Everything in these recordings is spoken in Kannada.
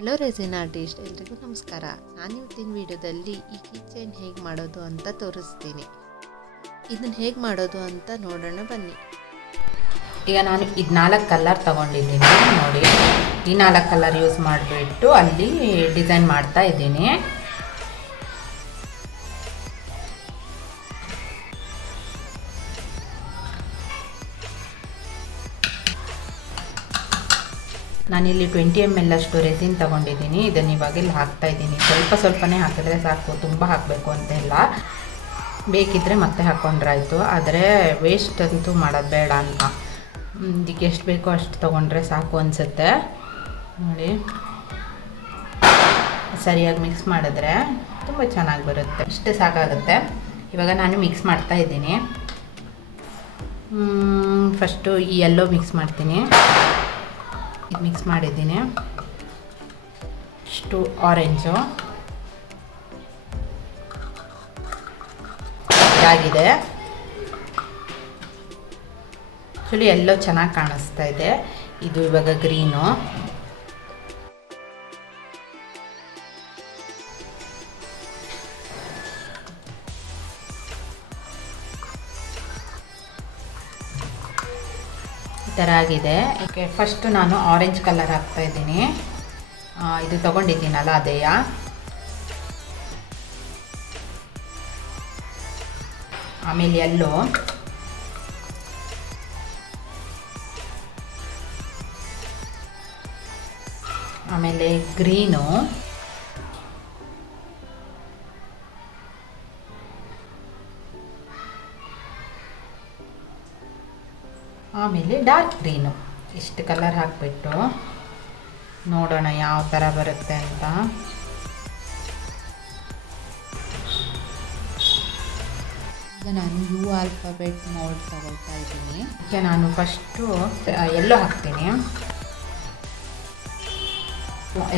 ಹಲೋ ರೆಸಿನ್ ಆರ್ಟಿಸ್ಟ್, ಎಲ್ರಿಗೂ ನಮಸ್ಕಾರ. ನಾನು ಇವತ್ತಿನ ವಿಡಿಯೋದಲ್ಲಿ ಈ ಕೀಚೈನ್ ಹೇಗೆ ಮಾಡೋದು ಅಂತ ತೋರಿಸ್ತೀನಿ. ಇದನ್ನು ಹೇಗೆ ಮಾಡೋದು ಅಂತ ನೋಡೋಣ ಬನ್ನಿ. ಈಗ ನಾನು ಇದು 4 ಕಲರ್ ತೊಗೊಂಡಿದ್ದೀನಿ ನೋಡಿ. ಈ 4 ಕಲರ್ ಯೂಸ್ ಮಾಡಿಬಿಟ್ಟು ಅಲ್ಲಿ ಡಿಸೈನ್ ಮಾಡ್ತಾ ಇದ್ದೀನಿ. ನಾನಿಲ್ಲಿ 20 ml ಅಷ್ಟು ರೆಸಿನ್ ತೊಗೊಂಡಿದ್ದೀನಿ. ಇದನ್ನು ಇವಾಗ ಇಲ್ಲಿ ಹಾಕ್ತಾಯಿದ್ದೀನಿ. ಸ್ವಲ್ಪನೇ ಹಾಕಿದ್ರೆ ಸಾಕು, ತುಂಬ ಹಾಕಬೇಕು ಅಂತೆಲ್ಲ. ಬೇಕಿದ್ದರೆ ಮತ್ತೆ ಹಾಕ್ಕೊಂಡ್ರಾಯ್ತು, ಆದರೆ ವೇಸ್ಟ್ ಅಂತೂ ಮಾಡೋದು ಬೇಡ ಅಂತ. ಇದಕ್ಕೆ ಎಷ್ಟು ಬೇಕೋ ಅಷ್ಟು ತೊಗೊಂಡ್ರೆ ಸಾಕು ಅನಿಸುತ್ತೆ ನೋಡಿ. ಸರಿಯಾಗಿ ಮಿಕ್ಸ್ ಮಾಡಿದ್ರೆ ತುಂಬ ಚೆನ್ನಾಗಿ ಬರುತ್ತೆ. ಇಷ್ಟೇ ಸಾಕಾಗುತ್ತೆ. ಇವಾಗ ನಾನು ಮಿಕ್ಸ್ ಮಾಡ್ತಾಯಿದ್ದೀನಿ. ಫಸ್ಟು ಈ ಎಲ್ಲೋ ಮಿಕ್ಸ್ ಮಾಡ್ತೀನಿ. ಇದು ಮಿಕ್ಸ್ ಮಾಡಿದ್ದೀನಿ. ಇಷ್ಟು ಆರೆಂಜು ಇದಾಗಿದೆ. ಆ್ಯಕ್ಚುಲಿ ಎಲ್ಲೋ ಚೆನ್ನಾಗಿ ಕಾಣಿಸ್ತಾ ಇದೆ. ಇದು ಇವಾಗ ಗ್ರೀನು. ಈ ಥರ ಆಗಿದೆ. ಓಕೆ, ಫಸ್ಟು ನಾನು ಆರೆಂಜ್ ಕಲರ್ ಹಾಕ್ತಾಯಿದ್ದೀನಿ. ಇದು ತೊಗೊಂಡಿದ್ದೀನಲ್ಲ ಅದೇಯ. ಆಮೇಲೆ ಎಲ್ಲೋ, ಆಮೇಲೆ ಗ್ರೀನು, ಆಮೇಲೆ ಡಾರ್ಕ್ ಗ್ರೀನು. ಇಷ್ಟು ಕಲರ್ ಹಾಕಿಬಿಟ್ಟು ನೋಡೋಣ ಯಾವ ಥರ ಬರುತ್ತೆ ಅಂತ. ಈಗ ನಾನು ಯು ಆಲ್ಫಾಬೆಟ್ ಮೋಡ್ ತಗೊಳ್ತಾ ಇದ್ದೀನಿ. ಈಗ ನಾನು ಫಸ್ಟು ಎಲ್ಲೋ ಹಾಕ್ತೀನಿ.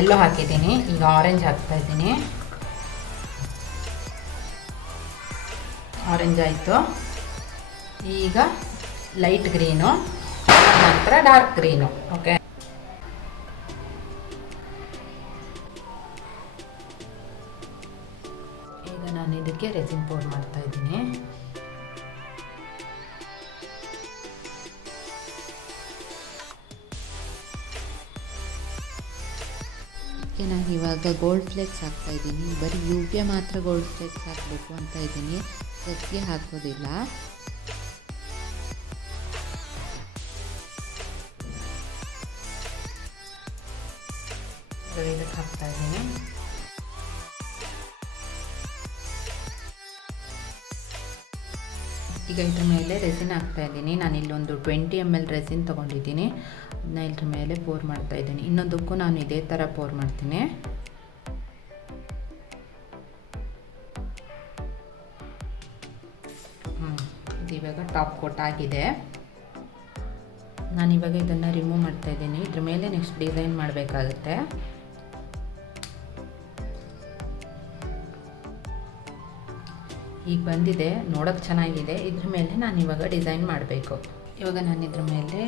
ಎಲ್ಲೋ ಹಾಕಿದ್ದೀನಿ. ಈಗ ಆರೆಂಜ್ ಹಾಕ್ತಾಯಿದ್ದೀನಿ. ಆರೆಂಜ್ ಆಯಿತು. ಈಗ ಲೈಟ್ ಗ್ರೀನು, ನಂತರ ಡಾರ್ಕ್ ಗ್ರೀನು. ಓಕೆ, ಈಗ ನಾನು ಇದಕ್ಕೆ ರೆಸಿನ್ ಪೌರ್ ಮಾಡ್ತಾ ಇದ್ದೀನಿ. ಇದಕ್ಕೆ ನಾನು ಇವಾಗ ಗೋಲ್ಡ್ ಫ್ಲೇಕ್ಸ್ ಹಾಕ್ತಾ ಇದ್ದೀನಿ. ಬರೀ ಯುಗೆ ಮಾತ್ರ ಗೋಲ್ಡ್ ಫ್ಲೇಕ್ಸ್ ಹಾಕಬೇಕು ಅಂತ ಇದ್ದೀನಿ, ಎಸ್ಗೆ ಹಾಕೋದಿಲ್ಲ. ಇದಕ್ಕೆ ಹಾಕ್ತಾ ಇದ್ದೀನಿ. ಈಗ ಇದ್ರ ಮೇಲೆ ರೆಸಿನ್ ಹಾಕ್ತಾ ಇದ್ದೀನಿ. ನಾನು ಇಲ್ಲೊಂದು 20 ml ರೆಸಿನ್ ತೊಗೊಂಡಿದ್ದೀನಿ. ಅದನ್ನ ಇದ್ರ ಮೇಲೆ ಪೋರ್ ಮಾಡ್ತಾ ಇದ್ದೀನಿ. ಇನ್ನೊಂದಕ್ಕೂ ನಾನು ಇದೇ ಥರ ಪೋರ್ ಮಾಡ್ತೀನಿ. ಇದು ಇವಾಗ ಟಾಪ್ ಕೋಟ್ ಆಗಿದೆ. ನಾನಿವಾಗ ಇದನ್ನು ರಿಮೂವ್ ಮಾಡ್ತಾ ಇದ್ದೀನಿ. ಇದ್ರ ಮೇಲೆ ನೆಕ್ಸ್ಟ್ ಡಿಸೈನ್ ಮಾಡಬೇಕಾಗುತ್ತೆ. ಈಗ ಬಂದಿದೆ, ನೋಡೋಕ್ಕೆ ಚೆನ್ನಾಗಿದೆ. ಇದ್ರ ಮೇಲೆ ನಾನು ಇವಾಗ ಡಿಸೈನ್ ಮಾಡಬೇಕು. ಇವಾಗ ನಾನು ಇದ್ರ ಮೇಲೆ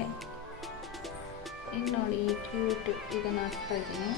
ಈಗ ನೋಡಿ ಕ್ಯೂಟ್ ಇದನ್ನು ಹಾಕ್ತಾ ಇದ್ದೀನಿ.